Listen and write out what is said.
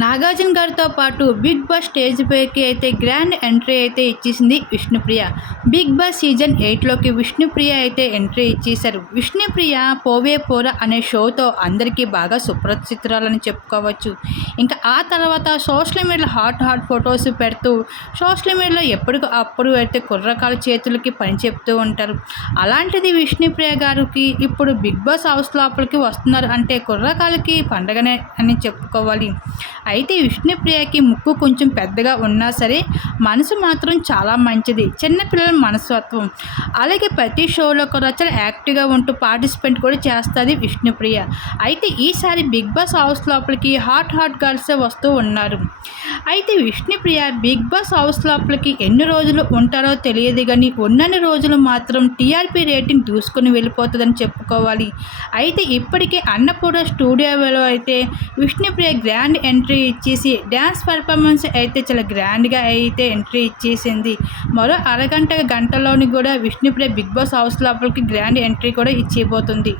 నాగార్జున గారితో పాటు big boss stage పైకి అయితే గ్రాండ్ ఎంట్రీ అయితే ఇచ్చేసింది విష్ణుప్రియ. బిగ్ బాస్ సీజన్ 8లోకి విష్ణుప్రియ అయితే ఎంట్రీ ఇచ్చేశారు. విష్ణుప్రియ పోవే పోరా అనే షోతో అందరికీ బాగా సుప్రసిద్ధురాలని చెప్పుకోవచ్చు. ఇంకా ఆ తర్వాత సోషల్ మీడియాలో హాట్ ఫొటోస్ పెడుతూ సోషల్ మీడియాలో ఎప్పటికప్పుడు అయితే కుర్రకాల చేతులకి పని చెప్తూ ఉంటారు. అలాంటిది విష్ణుప్రియ గారికి ఇప్పుడు బిగ్ బాస్ హౌస్ లోపలికి వస్తున్నారు అంటే కుర్రకాలకి పండగనే అని చెప్పుకోవాలి. అయితే విష్ణుప్రియకి ముక్కు కొంచెం పెద్దగా ఉన్నా సరే మనసు మాత్రం చాలా మంచిది. చిన్నపిల్లల మనస్తత్వం. అలాగే ప్రతి షోలో కూడా చాలా యాక్టివ్గా ఉంటూ పార్టిసిపేట్ కూడా చేస్తుంది విష్ణుప్రియ. అయితే ఈసారి బిగ్ బాస్ హౌస్ లోపలికి హాట్ గర్ల్సే వస్తూ ఉన్నారు. అయితే విష్ణుప్రియ బిగ్ బాస్ హౌస్ లోపలికి ఎన్ని రోజులు ఉంటారో తెలియదు కానీ ఉన్నన్ని రోజులు మాత్రం టీఆర్పీ రేటింగ్ దూసుకొని వెళ్ళిపోతుందని చెప్పుకోవాలి. అయితే ఇప్పటికే అన్నపూర్ణ స్టూడియోలో అయితే విష్ణుప్రియ గ్రాండ్ ఎంట్రీ ఇచ్చేసి డ్యాన్స్ పర్ఫార్మెన్స్ అయితే చాలా గ్రాండ్గా అయితే ఎంట్రీ ఇచ్చేసింది. మరో గంటలోని కూడా విష్ణుప్రియ బిగ్ బాస్ హౌస్ లోపలికి గ్రాండ్ ఎంట్రీ కూడా ఇచ్చేయబోతుంది.